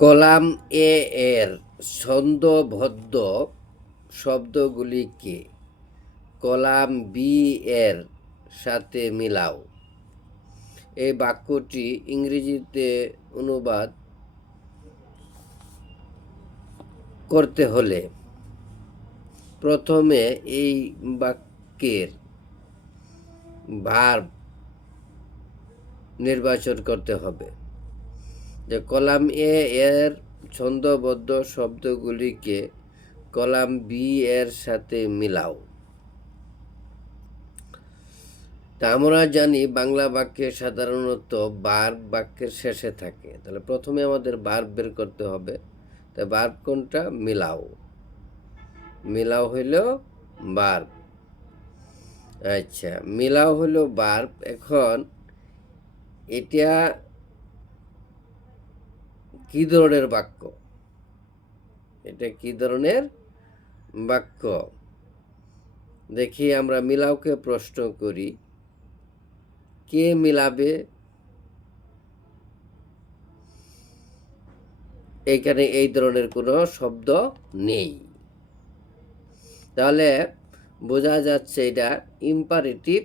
Column A এর ছন্দোবদ্ধ শব্দগুলিকে column B এর সাথে মিলাও। এই বাক্যটি ইংরেজিতে অনুবাদ করতে হলে প্রথমে এই বাক্যের ভার্ব নির্বাচন করতে হবে। যে কলাম এ এর ছন্দোবদ্ধ শব্দগুলিকে কলাম বি এর সাথে মিলাও। তা আমরা জানি বাংলা বাক্যে সাধারণত ভার্ব বাক্যের শেষে থাকে, তাহলে প্রথমে আমাদের ভার্ব বের করতে হবে। তা ভার্ব কোনটা? মিলাও। মিলাও হইল ভার্ব। আচ্ছা, মিলাও হইল ভার্ব। এখন এটা কি ধরনের বাক্য? এটা কি ধরনের বাক্য? দেখি আমরা মিলাওকে প্রশ্ন করি, কে মিলাবে? এখানে এই ধরনের কোনো শব্দ নেই, তাহলে বোঝা যাচ্ছে এটা ইম্পারেটিভ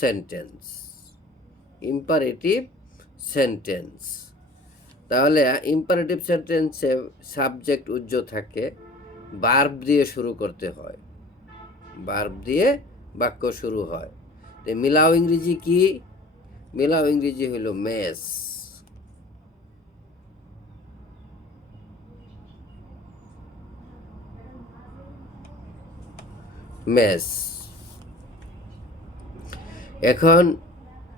সেন্টেন্স। Imperative sentence. তাহলে ইম্পারেটিভ সেন্টেন্সে সাবজেক্ট উজ্জ্ব থাকে, ভার্ব দিয়ে শুরু করতে হয়, ভার্ব দিয়ে বাক্য শুরু হয়। মিলাও ইংরেজি কি? মিলাও ইংরেজি হইল মেস। মেস। এখন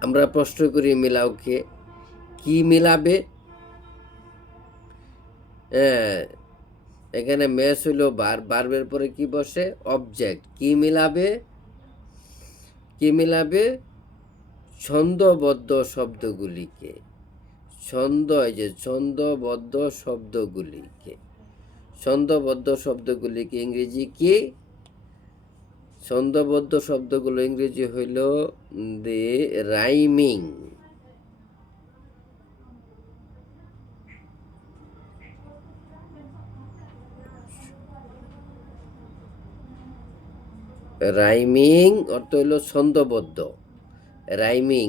আমরা প্রশ্ন করি মিলাওকে, কি মিলাবে? এখানে মেস হইল ভার্ব, ভার্বের পরে কি বসে? অবজেক্ট। কি মিলাবে? কি মিলাবে? ছন্দবদ্ধ শব্দগুলিকে। ছন্দ, এই যে ছন্দবদ্ধ শব্দগুলিকে, ছন্দবদ্ধ শব্দগুলিকে ইংরেজি কি? ছন্দবদ্ধ শব্দগুলো ইংরেজি হইল দি রাইমিং। রাইমিং অর্থ হইল ছন্দবদ্ধ। রাইমিং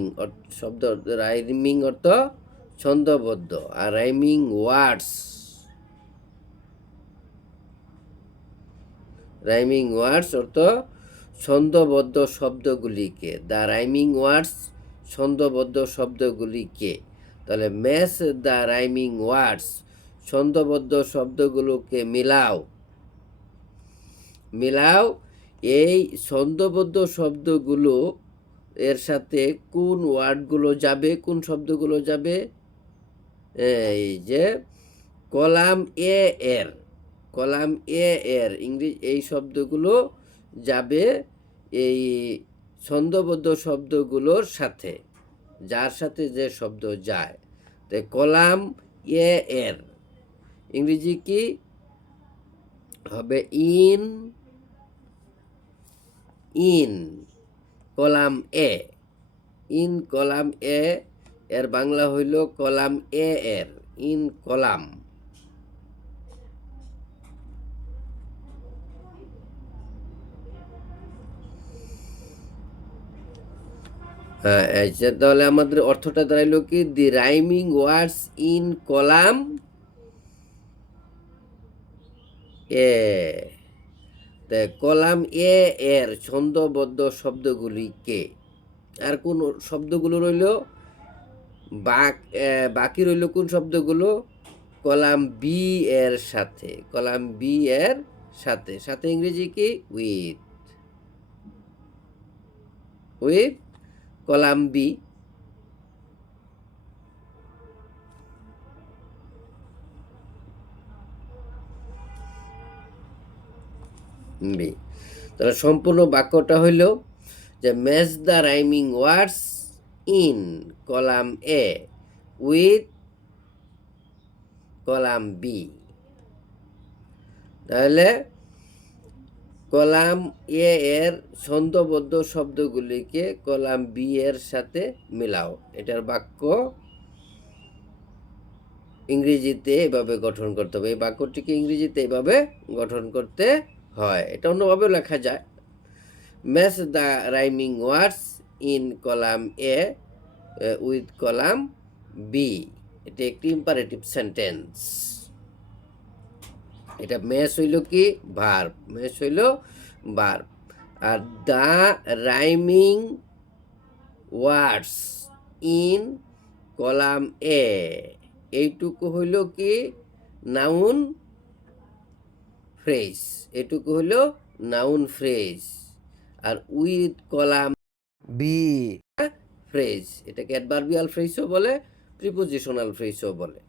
শব্দ, রাইমিং অর্থ ছন্দবদ্ধ। আর রাইমিং ওয়ার্ডস, রাইমিং ওয়ার্ডস অর্থ ছন্দবদ্ধ শব্দগুলিকে। দ্য রাইমিং ওয়ার্ডস, ছন্দবদ্ধ শব্দগুলিকে। তাহলে ম্যাচ দ্য রাইমিং ওয়ার্ডস, ছন্দবদ্ধ শব্দগুলোকে মিলাও। মিলাও এই ছন্দবদ্ধ শব্দগুলো এর সাথে কোন ওয়ার্ডগুলো যাবে, কোন শব্দগুলো যাবে? এই যে কলাম এ এর, কলাম এ এর ইংরেজি এই শব্দগুলো যাবে এই ছন্দবদ্ধ শব্দগুলোর সাথে, যার সাথে যে শব্দ যায়। তাই কলাম এ এর ইংরেজি কি হবে? In. In column A. In column A এর বাংলা হইল কলাম এ এর। In column. হ্যাঁ, তাহলে আমাদের অর্থটা দাঁড়াইল কি? The rhyming words in column A. Column A এর ছন্দবদ্ধ শব্দগুলিকে। আর কোন শব্দগুলো রইল? বাকি রইল কোন শব্দগুলো? কলাম বি এর সাথে। কলাম বি এর সাথে। সাথে ইংরেজি কি? With. With column B. B. তাহলে সম্পূর্ণ বাক্যটা হইল যে match the rhyming words in column A with column B. তাহলে কলাম এ এর ছন্দবদ্ধ শব্দগুলিকে কলাম বি এর সাথে মিলাও। এটার বাক্য ইংরেজিতে এভাবে গঠন করতে হবে, এই বাক্যটিকে ইংরেজিতে এভাবে গঠন করতে হয়। এটা অন্যভাবেও লেখা যায়, match the rhyming words in column A with column B. এটা একটি ইম্পারেটিভ সেন্টেন্স। এটা ম্যাচ হইল কি ভার্ব, ম্যাচ হইল ভার্ব। আর the rhyming words in column A, এইটুকু হইল কি নাউন ফ্রেজ, এটুকু হইল নাউন ফ্রেজ। আর উইথ কলাম বি ফ্রেজ, এটাকে অ্যাডভার্বিয়াল ফ্রেজও বলে, প্রিপোজিশনাল ফ্রেজও বলে।